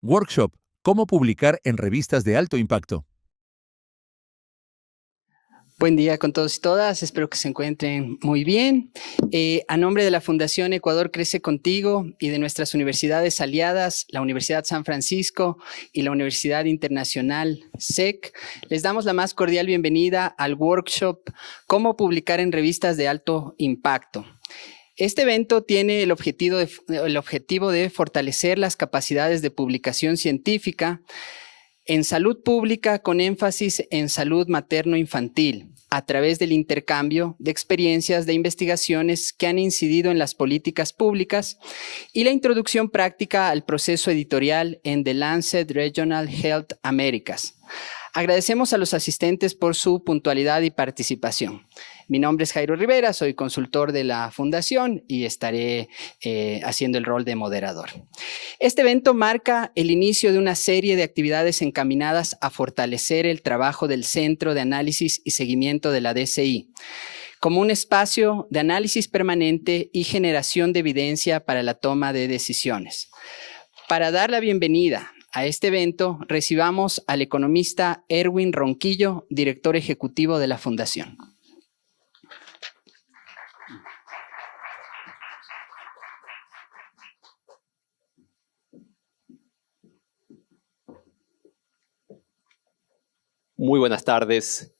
Workshop: ¿Cómo publicar en revistas de alto impacto? Buen día con todos y todas, espero que se encuentren muy bien. A nombre de la Fundación Ecuador Crece Contigo y de nuestras universidades aliadas, la Universidad San Francisco y la Universidad Internacional SEC, les damos la más cordial bienvenida al workshop Cómo publicar en revistas de alto impacto. Este evento tiene el objetivo de fortalecer las capacidades de publicación científica en salud pública con énfasis en salud materno-infantil, a través del intercambio de experiencias de investigaciones que han incidido en las políticas públicas y la introducción práctica al proceso editorial en The Lancet Regional Health Americas. Agradecemos a los asistentes por su puntualidad y participación. Mi nombre es Jairo Rivera, soy consultor de la Fundación y estaré haciendo el rol de moderador. Este evento marca el inicio de una serie de actividades encaminadas a fortalecer el trabajo del Centro de Análisis y Seguimiento de la DCI, como un espacio de análisis permanente y generación de evidencia para la toma de decisiones. Para dar la bienvenida a este evento, recibamos al economista Erwin Ronquillo, director ejecutivo de la Fundación. Muy buenas tardes.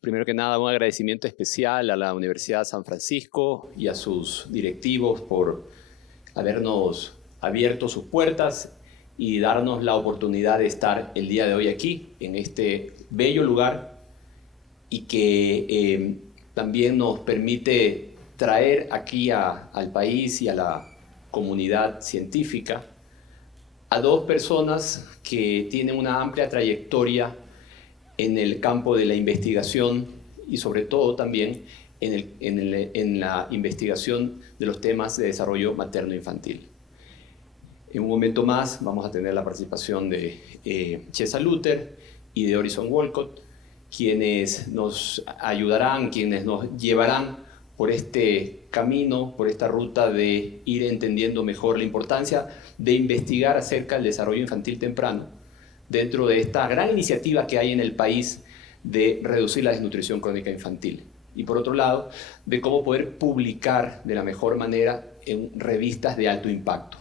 Primero que nada, un agradecimiento especial a la Universidad San Francisco y a sus directivos por habernos abierto sus puertas y darnos la oportunidad de estar el día de hoy aquí, en este bello lugar, y que también nos permite traer aquí al país y a la comunidad científica a dos personas que tienen una amplia trayectoria en el campo de la investigación y sobre todo también en la investigación de los temas de desarrollo materno-infantil. En un momento más vamos a tener la participación de Chesa Luther y de Horizon Walcott, quienes nos ayudarán, quienes nos llevarán por este camino, por esta ruta de ir entendiendo mejor la importancia de investigar acerca del desarrollo infantil temprano dentro de esta gran iniciativa que hay en el país de reducir la desnutrición crónica infantil. Y por otro lado, de cómo poder publicar de la mejor manera en revistas de alto impacto.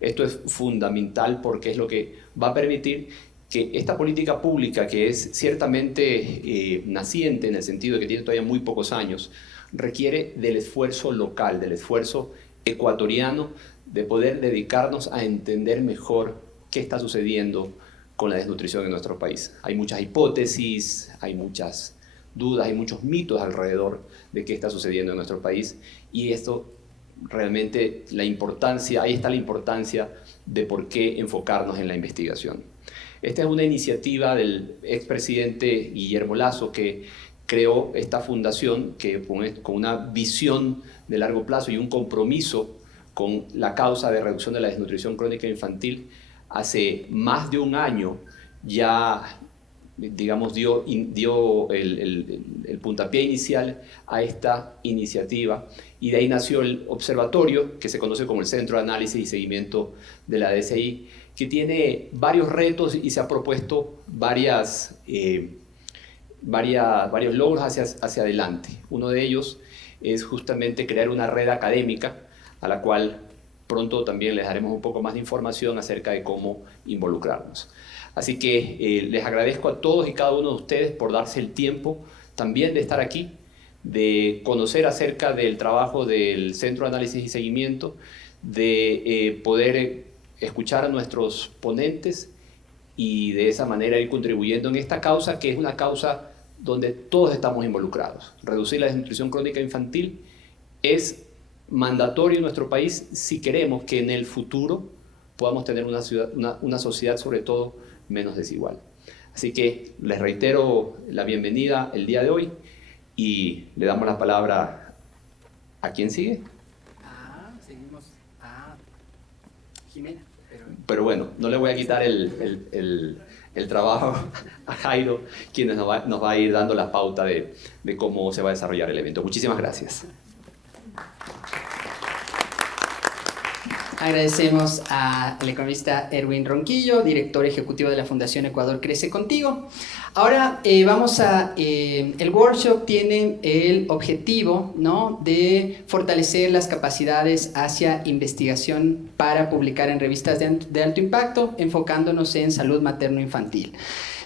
Esto es fundamental porque es lo que va a permitir que esta política pública, que es ciertamente naciente en el sentido de que tiene todavía muy pocos años, requiere del esfuerzo local, del esfuerzo ecuatoriano, de poder dedicarnos a entender mejor qué está sucediendo con la desnutrición en nuestro país. Hay muchas hipótesis, hay muchas dudas, hay muchos mitos alrededor de qué está sucediendo en nuestro país, y esto realmente ahí está la importancia de por qué enfocarnos en la investigación. Esta es una iniciativa del expresidente Guillermo Lasso, que creó esta fundación que con una visión de largo plazo y un compromiso con la causa de reducción de la desnutrición crónica infantil. Hace más de un año ya, digamos, dio el puntapié inicial a esta iniciativa, y de ahí nació el observatorio que se conoce como el Centro de Análisis y Seguimiento de la DCI, que tiene varios retos y se ha propuesto varios logros hacia adelante. Uno de ellos es justamente crear una red académica a la cual pronto también les daremos un poco más de información acerca de cómo involucrarnos. Así que les agradezco a todos y cada uno de ustedes por darse el tiempo también de estar aquí, de conocer acerca del trabajo del Centro de Análisis y Seguimiento, de poder escuchar a nuestros ponentes y de esa manera ir contribuyendo en esta causa, que es una causa donde todos estamos involucrados. Reducir la desnutrición crónica infantil es mandatorio en nuestro país si queremos que en el futuro podamos tener una sociedad sobre todo menos desigual. Así que les reitero la bienvenida el día de hoy y le damos la palabra a quién sigue. Seguimos a Jimena. Pero bueno, no le voy a quitar el trabajo a Jairo, quien nos va a ir dando la pauta de cómo se va a desarrollar el evento. Muchísimas gracias. Agradecemos al economista Erwin Ronquillo, director ejecutivo de la Fundación Ecuador Crece Contigo. Ahora el workshop tiene el objetivo, ¿no?, de fortalecer las capacidades hacia investigación para publicar en revistas de alto impacto, enfocándonos en salud materno-infantil.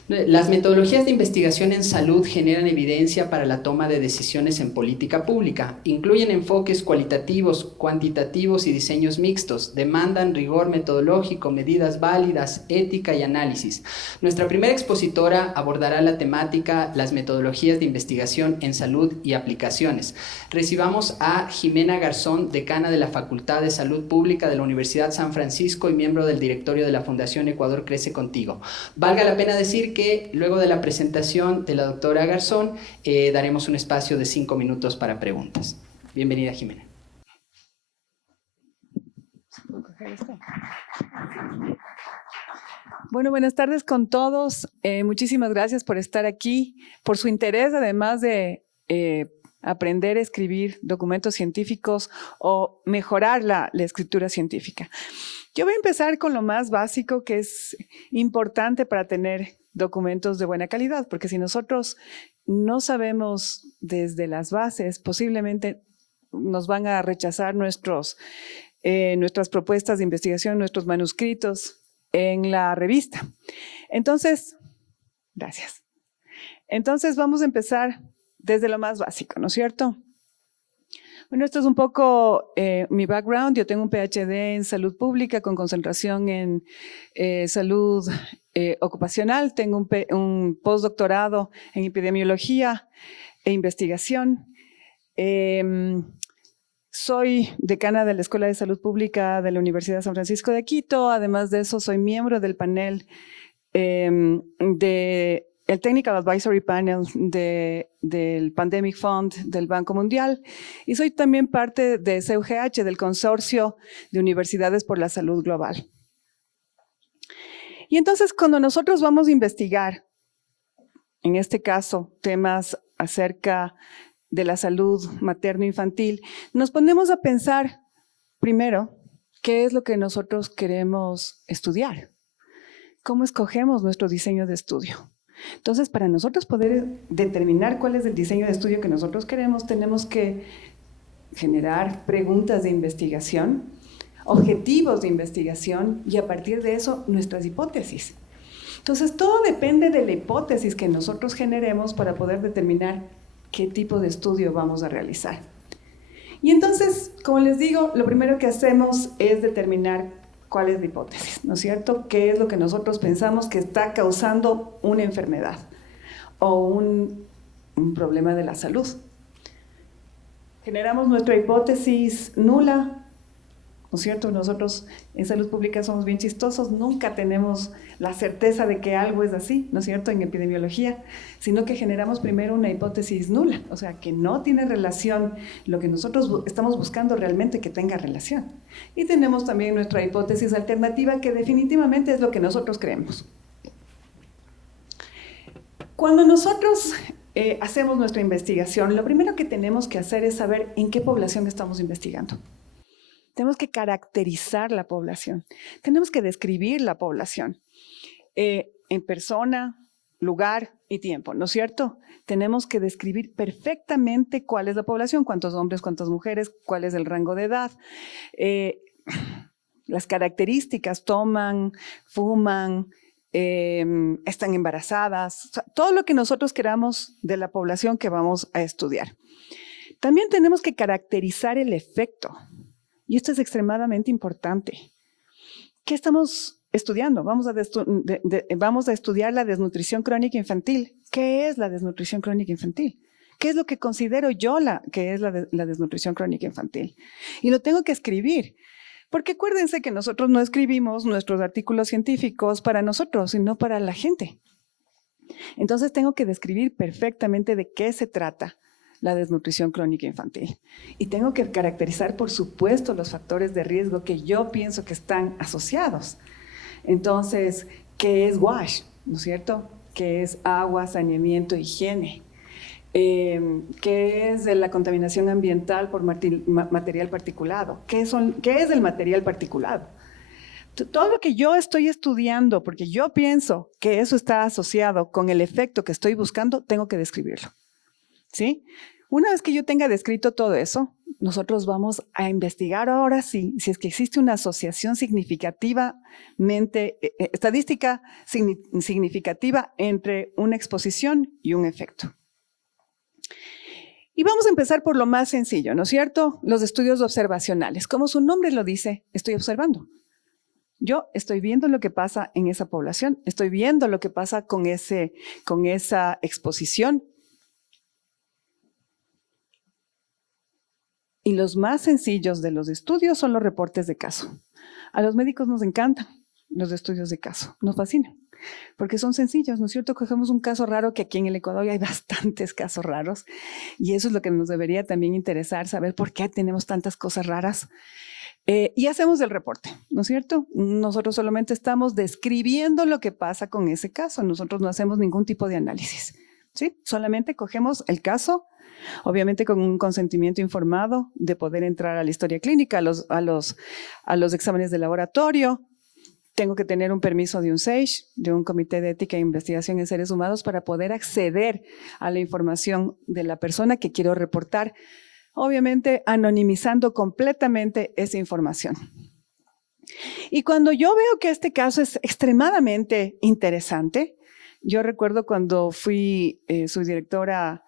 Las metodologías de investigación en salud generan evidencia para la toma de decisiones en política pública. Incluyen enfoques cualitativos, cuantitativos y diseños mixtos. Demandan rigor metodológico, medidas válidas, ética y análisis. Nuestra primera expositora abordará la temática las metodologías de investigación en salud y aplicaciones. Recibamos a Jimena Garzón, decana de la Facultad de Salud Pública de la Universidad San Francisco y miembro del directorio de la Fundación Ecuador Crece Contigo. Valga la pena decir que luego de la presentación de la doctora Garzón daremos un espacio de 5 minutos para preguntas. Bienvenida, Jimena. Bueno, buenas tardes con todos. Muchísimas gracias por estar aquí, por su interés, además de aprender a escribir documentos científicos o mejorar la escritura científica. Yo voy a empezar con lo más básico, que es importante para tener documentos de buena calidad, porque si nosotros no sabemos desde las bases, posiblemente nos van a rechazar nuestras propuestas de investigación, nuestros manuscritos en la revista. Entonces, gracias. Entonces vamos a empezar desde lo más básico, ¿no es cierto? Bueno, esto es un poco mi background. Yo tengo un PhD en salud pública con concentración en salud ocupacional. Tengo un postdoctorado en epidemiología e investigación. Soy decana de la Escuela de Salud Pública de la Universidad de San Francisco de Quito. Además de eso, soy miembro del panel el Technical Advisory Panel del Pandemic Fund del Banco Mundial, y soy también parte de CUGH, del Consorcio de Universidades por la Salud Global. Y entonces, cuando nosotros vamos a investigar, en este caso, temas acerca de la salud materno-infantil, nos ponemos a pensar, primero, ¿qué es lo que nosotros queremos estudiar? ¿Cómo escogemos nuestro diseño de estudio? Entonces, para nosotros poder determinar cuál es el diseño de estudio que nosotros queremos, tenemos que generar preguntas de investigación, objetivos de investigación y a partir de eso, nuestras hipótesis. Entonces, todo depende de la hipótesis que nosotros generemos para poder determinar qué tipo de estudio vamos a realizar. Y entonces, como les digo, lo primero que hacemos es determinar cuál es la hipótesis, ¿no es cierto? ¿Qué es lo que nosotros pensamos que está causando una enfermedad o un problema de la salud? Generamos nuestra hipótesis nula, ¿no es cierto? Nosotros en salud pública somos bien chistosos, nunca tenemos la certeza de que algo es así, ¿no es cierto?, en epidemiología, sino que generamos primero una hipótesis nula, o sea, que no tiene relación, lo que nosotros estamos buscando realmente que tenga relación. Y tenemos también nuestra hipótesis alternativa, que definitivamente es lo que nosotros creemos. Cuando nosotros hacemos nuestra investigación, lo primero que tenemos que hacer es saber en qué población estamos investigando. Tenemos que caracterizar la población, tenemos que describir la población en persona, lugar y tiempo, ¿no es cierto? Tenemos que describir perfectamente cuál es la población, cuántos hombres, cuántas mujeres, cuál es el rango de edad, las características, toman, fuman, están embarazadas, o sea, todo lo que nosotros queramos de la población que vamos a estudiar. También tenemos que caracterizar el efecto. Y esto es extremadamente importante. ¿Qué estamos estudiando? Vamos a estudiar la desnutrición crónica infantil. ¿Qué es la desnutrición crónica infantil? ¿Qué es lo que considero yo que es la desnutrición crónica infantil? Y lo tengo que escribir. Porque acuérdense que nosotros no escribimos nuestros artículos científicos para nosotros, sino para la gente. Entonces tengo que describir perfectamente de qué se trata la desnutrición crónica infantil. Y tengo que caracterizar, por supuesto, los factores de riesgo que yo pienso que están asociados. Entonces, ¿qué es WASH? ¿No es cierto? ¿Qué es agua, saneamiento, higiene? ¿Qué es de la contaminación ambiental por material particulado? ¿Qué es el material particulado? Todo lo que yo estoy estudiando, porque yo pienso que eso está asociado con el efecto que estoy buscando, tengo que describirlo, ¿sí? Una vez que yo tenga descrito todo eso, nosotros vamos a investigar ahora sí, si es que existe una asociación estadística significativa entre una exposición y un efecto. Y vamos a empezar por lo más sencillo, ¿no es cierto? Los estudios observacionales. Como su nombre lo dice, estoy observando. Yo estoy viendo lo que pasa en esa población, estoy viendo lo que pasa con esa exposición. Y los más sencillos de los estudios son los reportes de caso. A los médicos nos encantan los estudios de caso, nos fascinan, porque son sencillos, ¿no es cierto? Cogemos un caso raro, que aquí en el Ecuador hay bastantes casos raros, y eso es lo que nos debería también interesar, saber por qué tenemos tantas cosas raras. Y hacemos el reporte, ¿no es cierto? Nosotros solamente estamos describiendo lo que pasa con ese caso, nosotros no hacemos ningún tipo de análisis, ¿sí? Solamente cogemos el caso, obviamente con un consentimiento informado de poder entrar a la historia clínica, a los exámenes de laboratorio. Tengo que tener un permiso de un SAGE, de un Comité de Ética e Investigación en Seres Humanos, para poder acceder a la información de la persona que quiero reportar, obviamente anonimizando completamente esa información. Y cuando yo veo que este caso es extremadamente interesante, yo recuerdo cuando fui subdirectora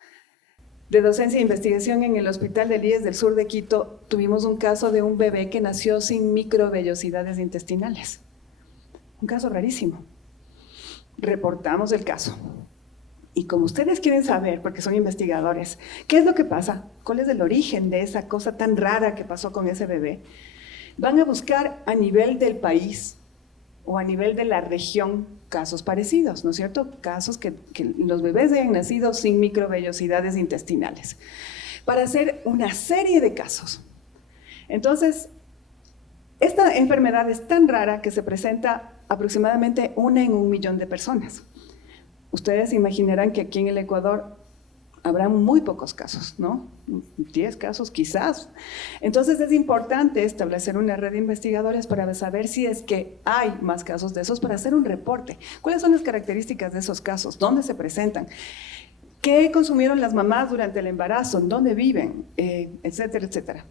de docencia e investigación en el Hospital del IES del sur de Quito, tuvimos un caso de un bebé que nació sin microvellosidades intestinales. Un caso rarísimo. Reportamos el caso. Y como ustedes quieren saber, porque son investigadores, ¿qué es lo que pasa? ¿Cuál es el origen de esa cosa tan rara que pasó con ese bebé? Van a buscar a nivel del país o a nivel de la región casos parecidos, ¿no es cierto? Casos que los bebés hayan nacido sin microvellosidades intestinales, para hacer una serie de casos. Entonces, esta enfermedad es tan rara que se presenta aproximadamente 1 en 1 millón de personas. Ustedes se imaginarán que aquí en el Ecuador habrá muy pocos casos, ¿no? 10 casos quizás. Entonces es importante establecer una red de investigadores para saber si es que hay más casos de esos, para hacer un reporte. ¿Cuáles son las características de esos casos? ¿Dónde se presentan? ¿Qué consumieron las mamás durante el embarazo? ¿Dónde viven? Etcétera, etcétera.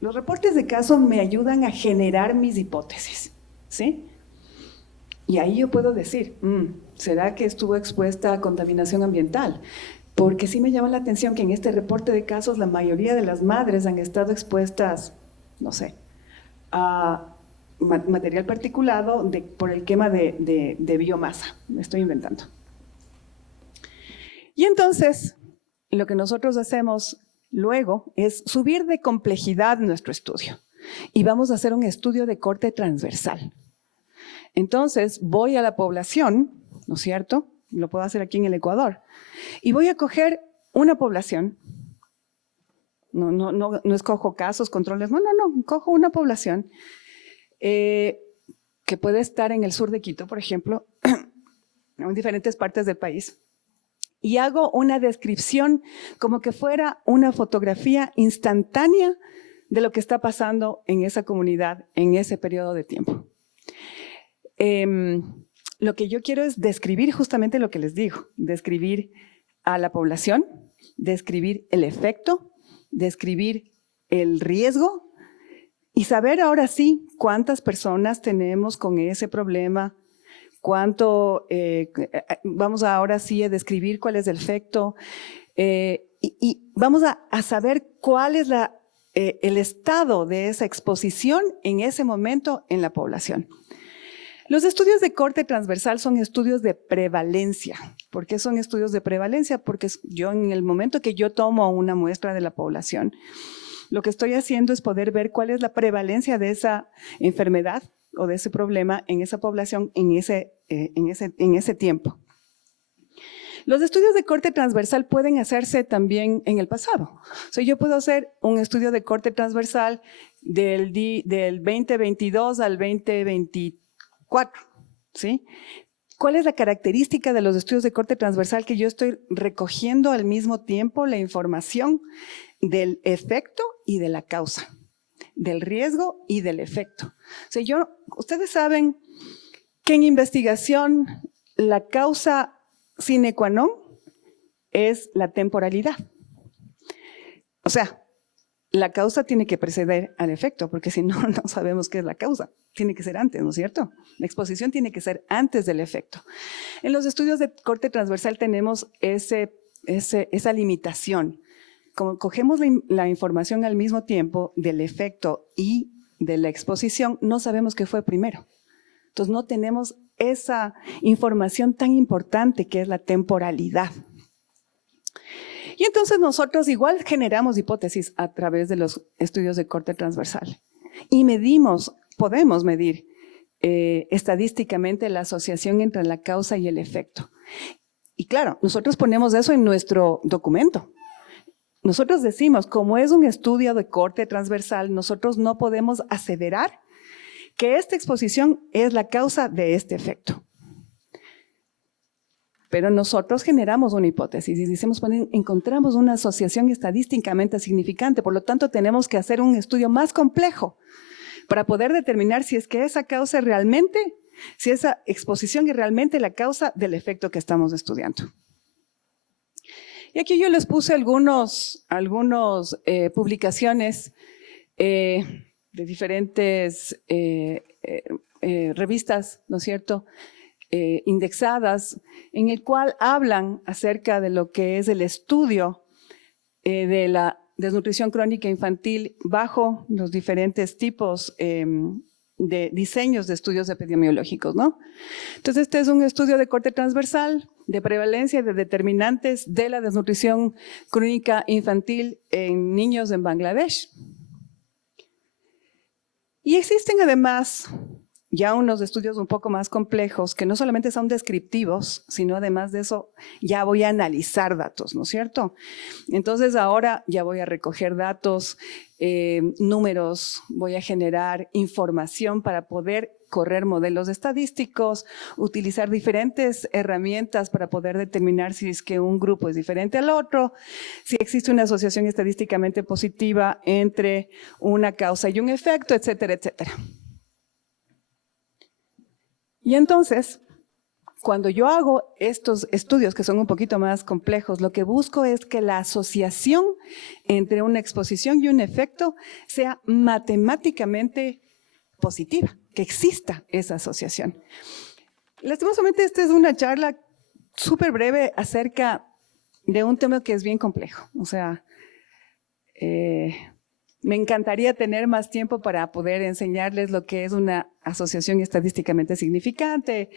Los reportes de caso me ayudan a generar mis hipótesis, ¿sí? Y ahí yo puedo decir, ¿será que estuvo expuesta a contaminación ambiental? Porque sí me llama la atención que en este reporte de casos la mayoría de las madres han estado expuestas, no sé, a material particulado por el quema de biomasa. Me estoy inventando. Y entonces, lo que nosotros hacemos luego es subir de complejidad nuestro estudio. Y vamos a hacer un estudio de corte transversal. Entonces, voy a la población, ¿no es cierto? Lo puedo hacer aquí en el Ecuador. Y voy a coger una población. No escojo casos, controles, no, cojo una población que puede estar en el sur de Quito, por ejemplo, en diferentes partes del país. Y hago una descripción como que fuera una fotografía instantánea de lo que está pasando en esa comunidad en ese periodo de tiempo. Lo que yo quiero es describir justamente lo que les digo, describir a la población, describir el efecto, describir el riesgo y saber ahora sí cuántas personas tenemos con ese problema, vamos ahora sí a describir cuál es el efecto y vamos a saber cuál es el estado de esa exposición en ese momento en la población. Los estudios de corte transversal son estudios de prevalencia. ¿Por qué son estudios de prevalencia? Porque yo en el momento que yo tomo una muestra de la población, lo que estoy haciendo es poder ver cuál es la prevalencia de esa enfermedad o de ese problema en esa población en ese tiempo. Los estudios de corte transversal pueden hacerse también en el pasado. O sea, yo puedo hacer un estudio de corte transversal del 2022 al 2024, ¿sí? ¿Cuál es la característica de los estudios de corte transversal? Que yo estoy recogiendo al mismo tiempo la información del efecto y de la causa, del riesgo y del efecto. O sea, ustedes saben que en investigación la causa sine qua non es la temporalidad. O sea, la causa tiene que preceder al efecto, porque si no, no sabemos qué es la causa. Tiene que ser antes, ¿no es cierto? La exposición tiene que ser antes del efecto. En los estudios de corte transversal tenemos esa limitación. Como cogemos la información al mismo tiempo del efecto y de la exposición, no sabemos qué fue primero. Entonces no tenemos esa información tan importante que es la temporalidad. Y entonces nosotros igual generamos hipótesis a través de los estudios de corte transversal. Y podemos medir estadísticamente la asociación entre la causa y el efecto. Y claro, nosotros ponemos eso en nuestro documento. Nosotros decimos, como es un estudio de corte transversal, nosotros no podemos aseverar que esta exposición es la causa de este efecto. Pero nosotros generamos una hipótesis y decimos, encontramos una asociación estadísticamente significante, por lo tanto tenemos que hacer un estudio más complejo para poder determinar si es que esa causa realmente, si esa exposición es realmente la causa del efecto que estamos estudiando. Y aquí yo les puse algunas publicaciones de diferentes revistas, ¿no es cierto?, indexadas, en el cual hablan acerca de lo que es el estudio de la desnutrición crónica infantil bajo los diferentes tipos de diseños de estudios epidemiológicos, ¿no? Entonces, este es un estudio de corte transversal de prevalencia de determinantes de la desnutrición crónica infantil en niños en Bangladesh. Y existen además ya unos estudios un poco más complejos que no solamente son descriptivos, sino además de eso ya voy a analizar datos, ¿no es cierto? Entonces ahora ya voy a recoger datos, números, voy a generar información para poder correr modelos estadísticos, utilizar diferentes herramientas para poder determinar si es que un grupo es diferente al otro, si existe una asociación estadísticamente positiva entre una causa y un efecto, etcétera, etcétera. Y entonces, cuando yo hago estos estudios que son un poquito más complejos, lo que busco es que la asociación entre una exposición y un efecto sea matemáticamente positiva, que exista esa asociación. Lastimosamente, esta es una charla súper breve acerca de un tema que es bien complejo. O sea, me encantaría tener más tiempo para poder enseñarles lo que es una asociación estadísticamente significante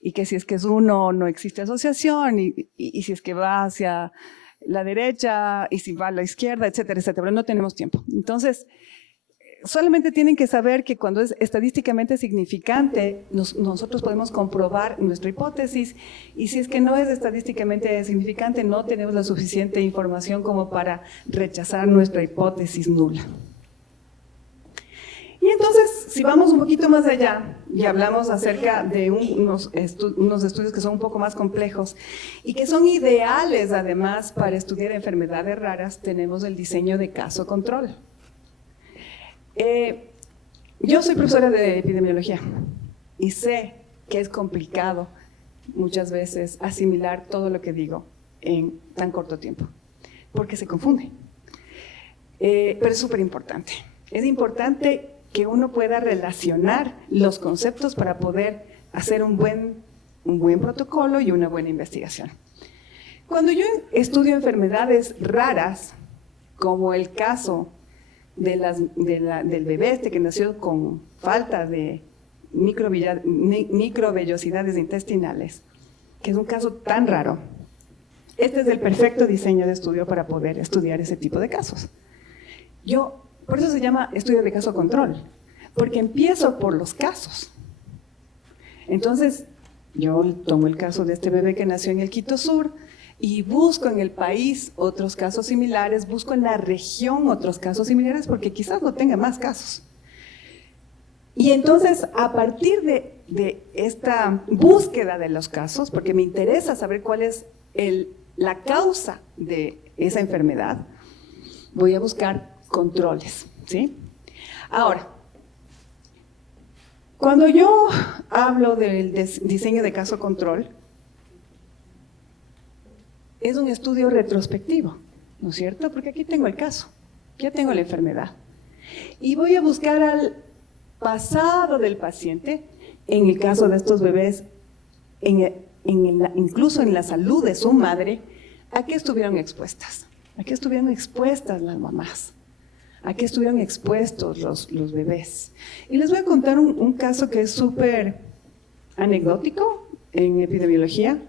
y que si es que es uno no existe asociación y si es que va hacia la derecha y si va a la izquierda, etcétera, etcétera. Pero no tenemos tiempo. Entonces, solamente tienen que saber que cuando es estadísticamente significante, nosotros podemos comprobar nuestra hipótesis y si es que no es estadísticamente significante, no tenemos la suficiente información como para rechazar nuestra hipótesis nula. Y entonces, si vamos un poquito más allá y hablamos acerca de unos estudios que son un poco más complejos y que son ideales además para estudiar enfermedades raras, tenemos el diseño de caso control. Yo soy profesora de epidemiología y sé que es complicado muchas veces asimilar todo lo que digo en tan corto tiempo, porque se confunde. Pero es súper importante. Es importante que uno pueda relacionar los conceptos para poder hacer un buen protocolo y una buena investigación. Cuando yo estudio enfermedades raras, como el caso del bebé que nació con falta de microvellosidades intestinales, que es un caso tan raro, este es el perfecto diseño de estudio para poder estudiar ese tipo de casos. Por eso se llama estudio de caso control, porque empiezo por los casos. Entonces, yo tomo el caso de este bebé que nació en el Quito Sur y busco en el país otros casos similares, busco en la región otros casos similares, porque quizás no tenga más casos. Y entonces, a partir de esta búsqueda de los casos, porque me interesa saber cuál es la causa de esa enfermedad, voy a buscar controles, ¿sí? Ahora, cuando yo hablo del diseño de caso control, es un estudio retrospectivo, ¿no es cierto? Porque aquí tengo el caso, ya tengo la enfermedad. Y voy a buscar al pasado del paciente, en el caso de estos bebés, incluso en la salud de su madre, ¿a qué estuvieron expuestas? ¿A qué estuvieron expuestas las mamás? ¿A qué estuvieron expuestos los bebés? Y les voy a contar un caso que es súper anecdótico en epidemiología.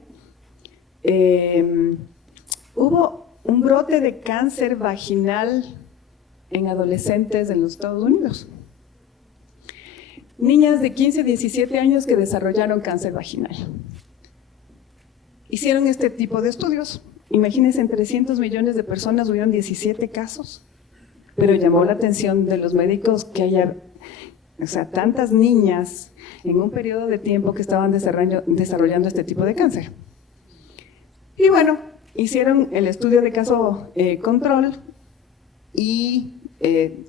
Hubo un brote de cáncer vaginal en adolescentes en los Estados Unidos. Niñas de 15 a 17 años que desarrollaron cáncer vaginal. Hicieron este tipo de estudios. Imagínense, en 300 millones de personas hubieron 17 casos. Pero llamó la atención de los médicos que haya, tantas niñas en un periodo de tiempo que estaban desarrollando este tipo de cáncer. Y bueno, hicieron el estudio de caso control y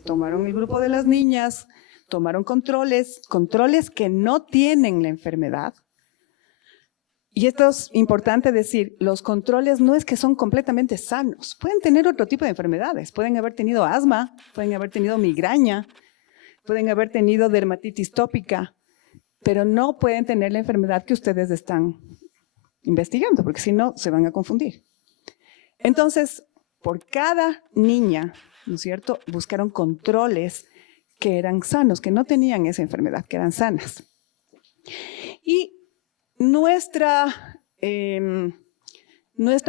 tomaron el grupo de las niñas, tomaron controles que no tienen la enfermedad. Y esto es importante decir, los controles no es que son completamente sanos, pueden tener otro tipo de enfermedades, pueden haber tenido asma, pueden haber tenido migraña, pueden haber tenido dermatitis tópica, pero no pueden tener la enfermedad que ustedes están investigando, porque si no, se van a confundir. Entonces, por cada niña, ¿no es cierto?, buscaron controles que eran sanos, que no tenían esa enfermedad, que eran sanas. Y nuestra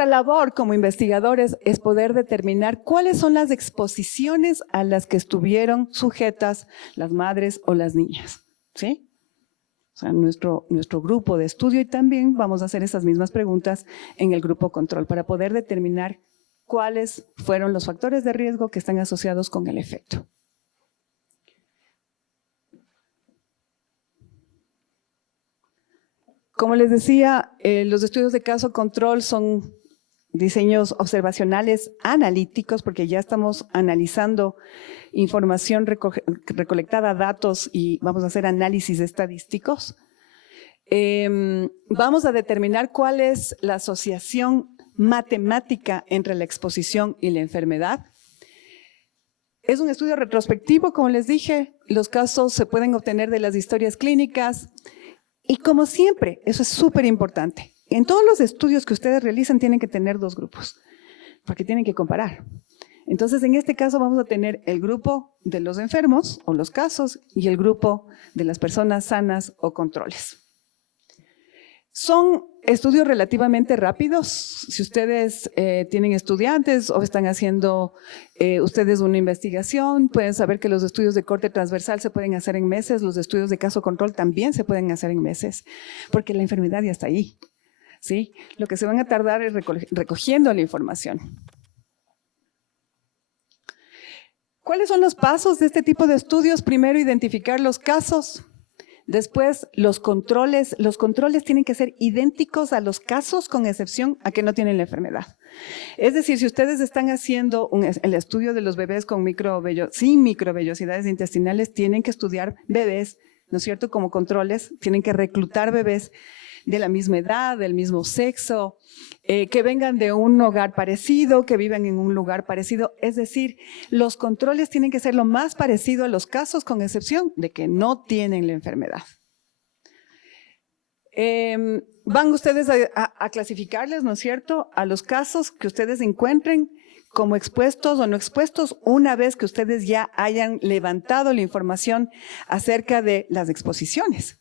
labor como investigadores es poder determinar cuáles son las exposiciones a las que estuvieron sujetas las madres o las niñas, ¿sí? O sea, nuestro grupo de estudio, y también vamos a hacer esas mismas preguntas en el grupo control para poder determinar cuáles fueron los factores de riesgo que están asociados con el efecto. Como les decía, los estudios de caso control son diseños observacionales analíticos, porque ya estamos analizando información recolectada, datos, y vamos a hacer análisis estadísticos. Vamos a determinar cuál es la asociación matemática entre la exposición y la enfermedad. Es un estudio retrospectivo, como les dije, los casos se pueden obtener de las historias clínicas. Y como siempre, eso es súper importante. En todos los estudios que ustedes realizan tienen que tener dos grupos, porque tienen que comparar. Entonces, en este caso vamos a tener el grupo de los enfermos o los casos y el grupo de las personas sanas o controles. Son estudios relativamente rápidos. Si ustedes tienen estudiantes o están haciendo ustedes una investigación, pueden saber que los estudios de corte transversal se pueden hacer en meses, los estudios de caso control también se pueden hacer en meses, porque la enfermedad ya está ahí, ¿sí? Lo que se van a tardar es recogiendo la información. ¿Cuáles son los pasos de este tipo de estudios? Primero, identificar los casos. Después, los controles. Los controles tienen que ser idénticos a los casos, con excepción a que no tienen la enfermedad. Es decir, si ustedes están haciendo el estudio de los bebés sin microvellosidades intestinales, tienen que estudiar bebés, ¿no es cierto?, como controles. Tienen que reclutar bebés de la misma edad, del mismo sexo, que vengan de un hogar parecido, que vivan en un lugar parecido. Es decir, los controles tienen que ser lo más parecido a los casos, con excepción de que no tienen la enfermedad. Van ustedes a clasificarles, ¿no es cierto?, a los casos que ustedes encuentren como expuestos o no expuestos, una vez que ustedes ya hayan levantado la información acerca de las exposiciones.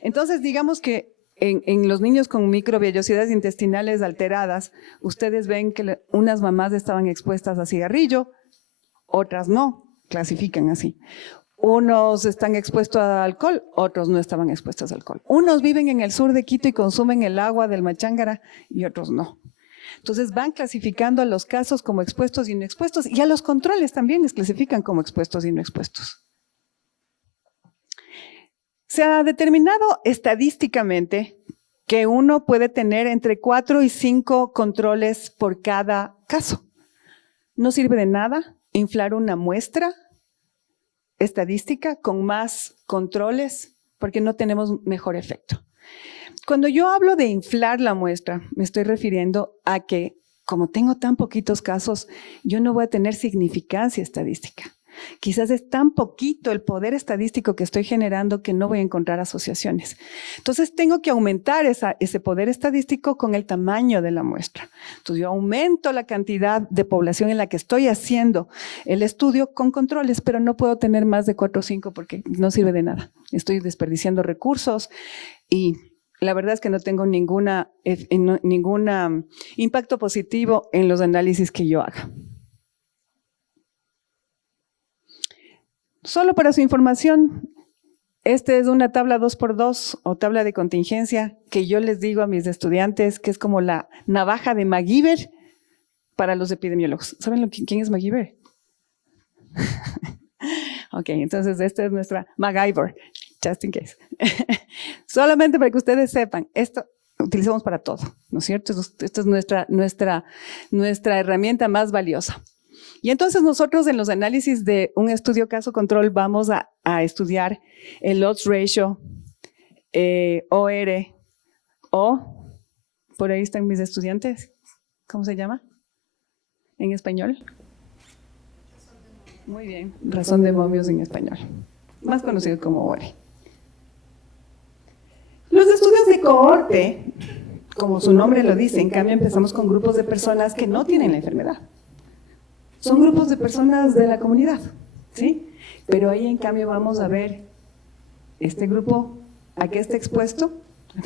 Entonces, digamos que en los niños con microvellosidades intestinales alteradas, ustedes ven que unas mamás estaban expuestas a cigarrillo, otras no, clasifican así. Unos están expuestos a alcohol, otros no estaban expuestos a alcohol. Unos viven en el sur de Quito y consumen el agua del Machángara y otros no. Entonces van clasificando a los casos como expuestos y no expuestos, y a los controles también les clasifican como expuestos y no expuestos. Se ha determinado estadísticamente que uno puede tener entre 4 y 5 controles por cada caso. No sirve de nada inflar una muestra estadística con más controles porque no tenemos mejor efecto. Cuando yo hablo de inflar la muestra, me estoy refiriendo a que como tengo tan poquitos casos, yo no voy a tener significancia estadística. Quizás es tan poquito el poder estadístico que estoy generando que no voy a encontrar asociaciones. Entonces tengo que aumentar ese poder estadístico con el tamaño de la muestra. Entonces yo aumento la cantidad de población en la que estoy haciendo el estudio con controles, pero no puedo tener más de 4 o 5 porque no sirve de nada. Estoy desperdiciando recursos y la verdad es que no tengo ningún impacto positivo en los análisis que yo haga. Solo para su información, esta es una tabla 2x2 o tabla de contingencia que yo les digo a mis estudiantes que es como la navaja de MacGyver para los epidemiólogos. ¿Saben quién es MacGyver? Ok, entonces esta es nuestra MacGyver, just in case. Solamente para que ustedes sepan, esto utilizamos para todo, ¿no es cierto? Esta es nuestra herramienta más valiosa. Y entonces nosotros en los análisis de un estudio caso control vamos a estudiar el odds ratio, OR, o, por ahí están mis estudiantes, ¿cómo se llama? ¿En español? Muy bien, razón de momios en español, más conocido como OR. Los estudios de cohorte, como su nombre lo dice, en cambio empezamos con grupos de personas que no tienen la enfermedad. Son grupos de personas de la comunidad, ¿sí? Pero ahí en cambio vamos a ver este grupo a qué está expuesto.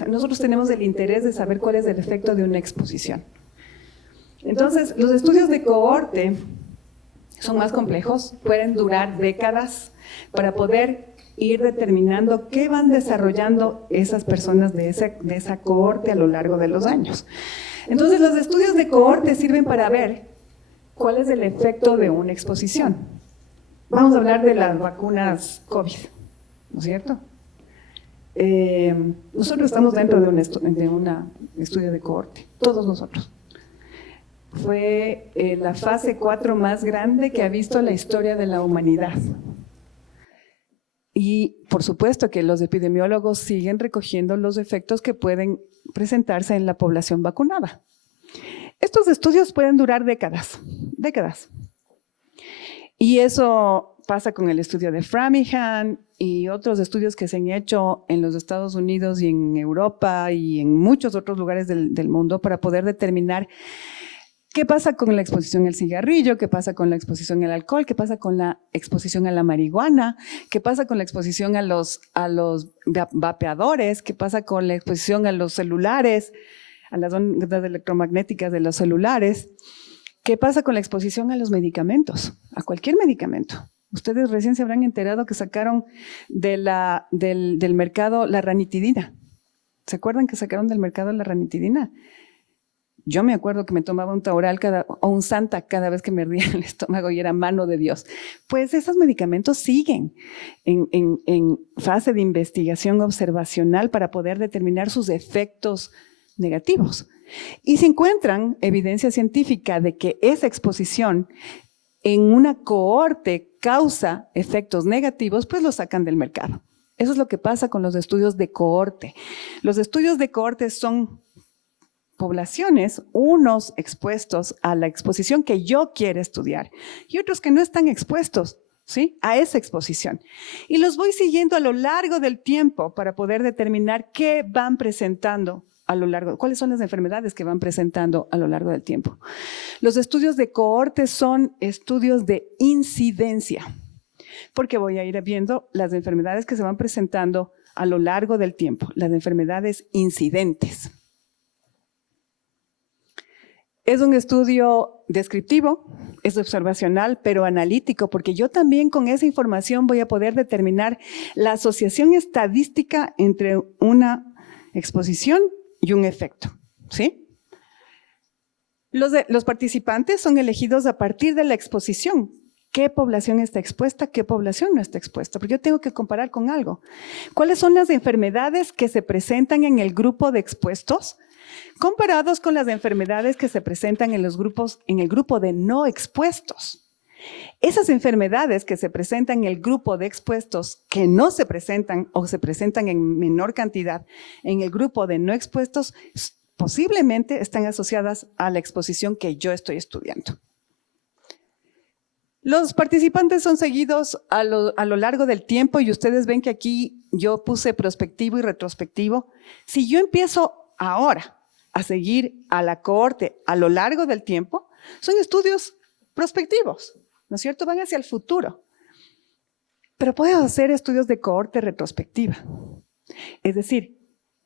Nosotros tenemos el interés de saber cuál es el efecto de una exposición. Entonces, los estudios de cohorte son más complejos, pueden durar décadas para poder ir determinando qué van desarrollando esas personas de esa cohorte a lo largo de los años. Entonces, los estudios de cohorte sirven para ver cuál es el efecto de una exposición. Vamos a hablar de las vacunas COVID, ¿no es cierto? Nosotros estamos dentro de un estudio de cohorte, todos nosotros. Fue la fase 4 más grande que ha visto la historia de la humanidad. Y por supuesto que los epidemiólogos siguen recogiendo los efectos que pueden presentarse en la población vacunada. Estos estudios pueden durar décadas. Y eso pasa con el estudio de Framingham y otros estudios que se han hecho en los Estados Unidos y en Europa y en muchos otros lugares del mundo para poder determinar qué pasa con la exposición al cigarrillo, qué pasa con la exposición al alcohol, qué pasa con la exposición a la marihuana, qué pasa con la exposición a los vapeadores, qué pasa con la exposición a los celulares, a las ondas electromagnéticas de los celulares. ¿Qué pasa con la exposición a los medicamentos? A cualquier medicamento. Ustedes recién se habrán enterado que sacaron del mercado la ranitidina. ¿Se acuerdan que sacaron del mercado la ranitidina? Yo me acuerdo que me tomaba un Taural o un Santa cada vez que me ardía el estómago y era mano de Dios. Pues esos medicamentos siguen en fase de investigación observacional para poder determinar sus efectos negativos. Y si encuentran evidencia científica de que esa exposición en una cohorte causa efectos negativos, pues lo sacan del mercado. Eso es lo que pasa con los estudios de cohorte. Los estudios de cohorte son poblaciones, unos expuestos a la exposición que yo quiero estudiar y otros que no están expuestos, ¿sí?, a esa exposición. Y los voy siguiendo a lo largo del tiempo para poder determinar qué van presentando a lo largo, cuáles son las enfermedades que van presentando a lo largo del tiempo. Los estudios de cohorte son estudios de incidencia, porque voy a ir viendo las enfermedades que se van presentando a lo largo del tiempo, las enfermedades incidentes. Es un estudio descriptivo, es observacional, pero analítico, porque yo también con esa información voy a poder determinar la asociación estadística entre una exposición y un efecto, ¿sí? Los participantes son elegidos a partir de la exposición qué población está expuesta, qué población no está expuesta, porque yo tengo que comparar con algo. ¿Cuáles son las enfermedades que se presentan en el grupo de expuestos comparados con las enfermedades que se presentan en el grupo de no expuestos? Esas enfermedades que se presentan en el grupo de expuestos, que no se presentan o se presentan en menor cantidad en el grupo de no expuestos, posiblemente están asociadas a la exposición que yo estoy estudiando. Los participantes son seguidos a lo largo del tiempo y ustedes ven que aquí yo puse prospectivo y retrospectivo. Si yo empiezo ahora a seguir a la cohorte a lo largo del tiempo, son estudios prospectivos, ¿no es cierto? Van hacia el futuro. Pero puedo hacer estudios de cohorte retrospectiva. Es decir,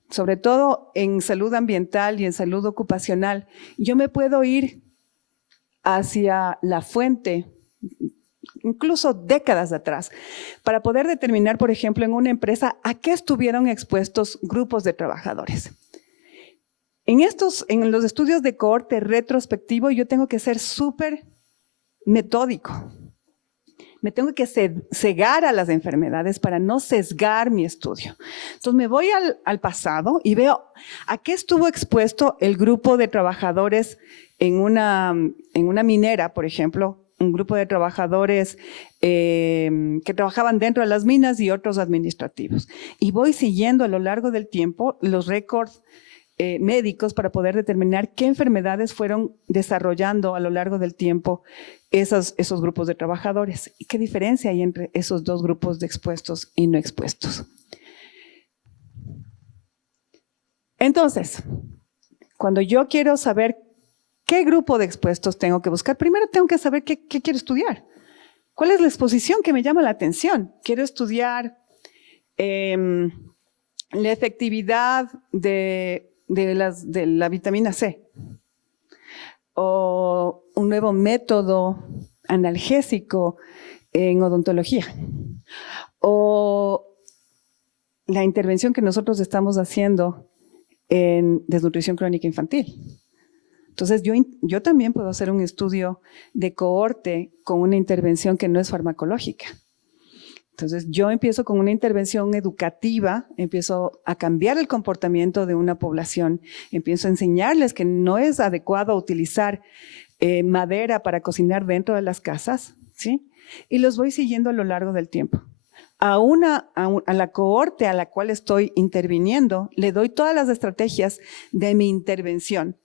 sobre todo en salud ambiental y en salud ocupacional, yo me puedo ir hacia la fuente, incluso décadas atrás, para poder determinar, por ejemplo, en una empresa a qué estuvieron expuestos grupos de trabajadores. En los estudios de cohorte retrospectivo, yo tengo que ser súper metódico. Me tengo que cegar a las enfermedades para no sesgar mi estudio. Entonces me voy al pasado y veo a qué estuvo expuesto el grupo de trabajadores en una minera, por ejemplo, un grupo de trabajadores que trabajaban dentro de las minas y otros administrativos. Y voy siguiendo a lo largo del tiempo los récords médicos para poder determinar qué enfermedades fueron desarrollando a lo largo del tiempo esos grupos de trabajadores y qué diferencia hay entre esos dos grupos de expuestos y no expuestos. Entonces, cuando yo quiero saber qué grupo de expuestos tengo que buscar, primero tengo que saber qué quiero estudiar. ¿Cuál es la exposición que me llama la atención? Quiero estudiar la efectividad de la vitamina C, o un nuevo método analgésico en odontología, o la intervención que nosotros estamos haciendo en desnutrición crónica infantil. Entonces yo también puedo hacer un estudio de cohorte con una intervención que no es farmacológica. Entonces yo empiezo con una intervención educativa, empiezo a cambiar el comportamiento de una población, empiezo a enseñarles que no es adecuado utilizar madera para cocinar dentro de las casas, ¿sí? Y los voy siguiendo a lo largo del tiempo. A la cohorte a la cual estoy interviniendo, le doy todas las estrategias de mi intervención.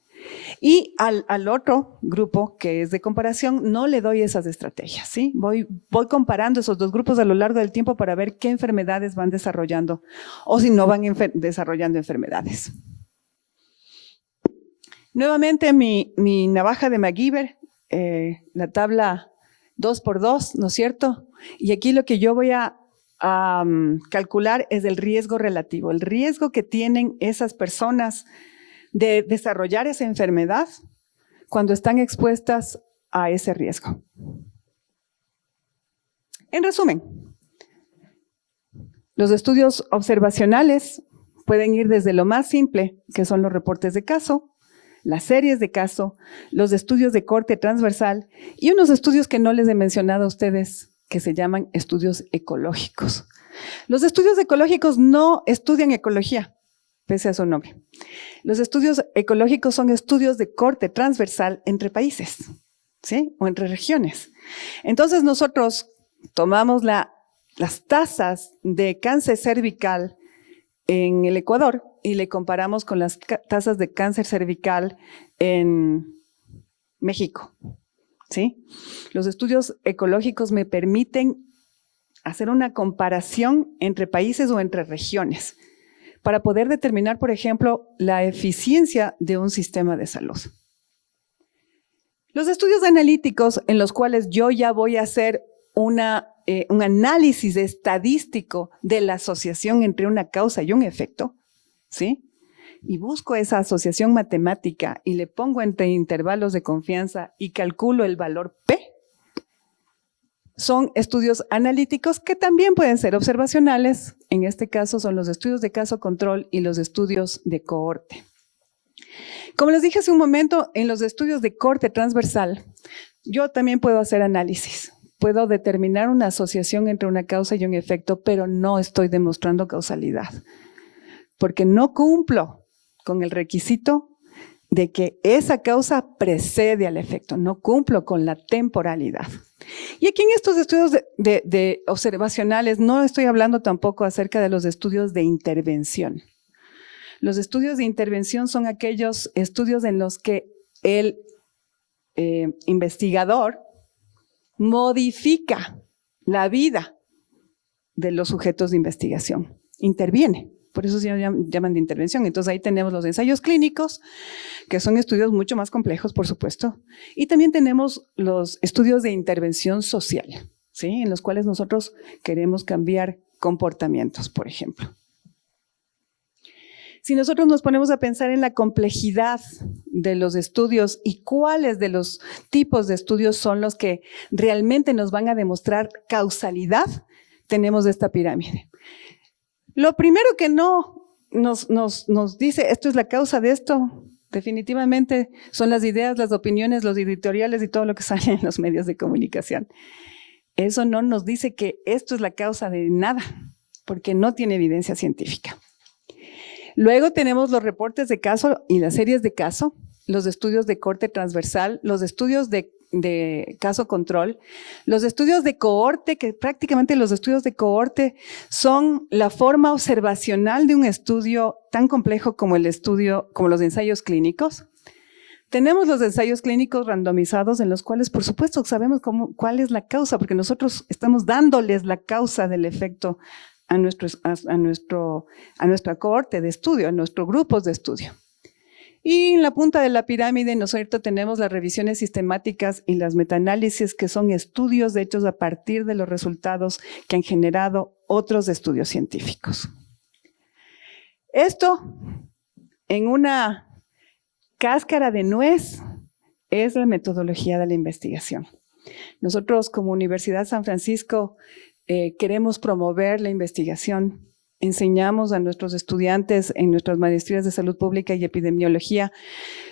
Y al otro grupo, que es de comparación, no le doy esas estrategias, ¿sí? Voy comparando esos dos grupos a lo largo del tiempo para ver qué enfermedades van desarrollando o si no van desarrollando enfermedades. Nuevamente mi navaja de MacGyver, la tabla 2x2, ¿no es cierto? Y aquí lo que yo voy a calcular es el riesgo relativo, el riesgo que tienen esas personas de desarrollar esa enfermedad cuando están expuestas a ese riesgo. En resumen, los estudios observacionales pueden ir desde lo más simple, que son los reportes de caso, las series de caso, los estudios de corte transversal y unos estudios que no les he mencionado a ustedes que se llaman estudios ecológicos. Los estudios ecológicos no estudian ecología, pese a su nombre. Los estudios ecológicos son estudios de corte transversal entre países, ¿sí? O entre regiones. Entonces nosotros tomamos las tasas de cáncer cervical en el Ecuador y le comparamos con las tasas de cáncer cervical en México, ¿sí? Los estudios ecológicos me permiten hacer una comparación entre países o entre regiones para poder determinar, por ejemplo, la eficiencia de un sistema de salud. Los estudios analíticos en los cuales yo ya voy a hacer un análisis estadístico de la asociación entre una causa y un efecto, ¿sí? Y busco esa asociación matemática y le pongo entre intervalos de confianza y calculo el valor P. Son estudios analíticos que también pueden ser observacionales. En este caso son los estudios de caso control y los estudios de cohorte. Como les dije hace un momento, en los estudios de corte transversal, yo también puedo hacer análisis. puedo determinar una asociación entre una causa y un efecto, pero no estoy demostrando causalidad, porque no cumplo con el requisito de que esa causa precede al efecto, no cumplo con la temporalidad. Y aquí en estos estudios de observacionales no estoy hablando tampoco acerca de los estudios de intervención. Los estudios de intervención son aquellos estudios en los que el investigador modifica la vida de los sujetos de investigación, interviene. Por eso se llaman de intervención. Entonces ahí tenemos los ensayos clínicos, que son estudios mucho más complejos, por supuesto. Y también tenemos los estudios de intervención social, ¿sí? En los cuales nosotros queremos cambiar comportamientos, por ejemplo. Si nosotros nos ponemos a pensar en la complejidad de los estudios y cuáles de los tipos de estudios son los que realmente nos van a demostrar causalidad, tenemos esta pirámide. Lo primero que no nos dice esto es la causa de esto, definitivamente son las ideas, las opiniones, los editoriales y todo lo que sale en los medios de comunicación. Eso no nos dice que esto es la causa de nada, porque no tiene evidencia científica. Luego tenemos los reportes de caso y las series de caso, los estudios de corte transversal, los estudios de caso control, los estudios de cohorte, que prácticamente los estudios de cohorte son la forma observacional de un estudio tan complejo como los ensayos clínicos. Tenemos los ensayos clínicos randomizados en los cuales, por supuesto, sabemos cuál es la causa, porque nosotros estamos dándoles la causa del efecto a nuestra cohorte de estudio, a nuestros grupos de estudio. Y en la punta de la pirámide, ¿no es cierto?, tenemos las revisiones sistemáticas y las metaanálisis, que son estudios hechos a partir de los resultados que han generado otros estudios científicos. Esto, en una cáscara de nuez, es la metodología de la investigación. Nosotros, como Universidad San Francisco, queremos promover la investigación. Enseñamos a nuestros estudiantes en nuestras maestrías de salud pública y epidemiología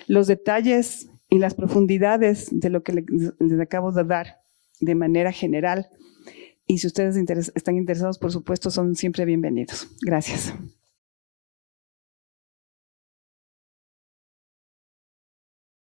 los detalles y las profundidades de lo que les acabo de dar de manera general. Y si ustedes están interesados, por supuesto, son siempre bienvenidos. Gracias.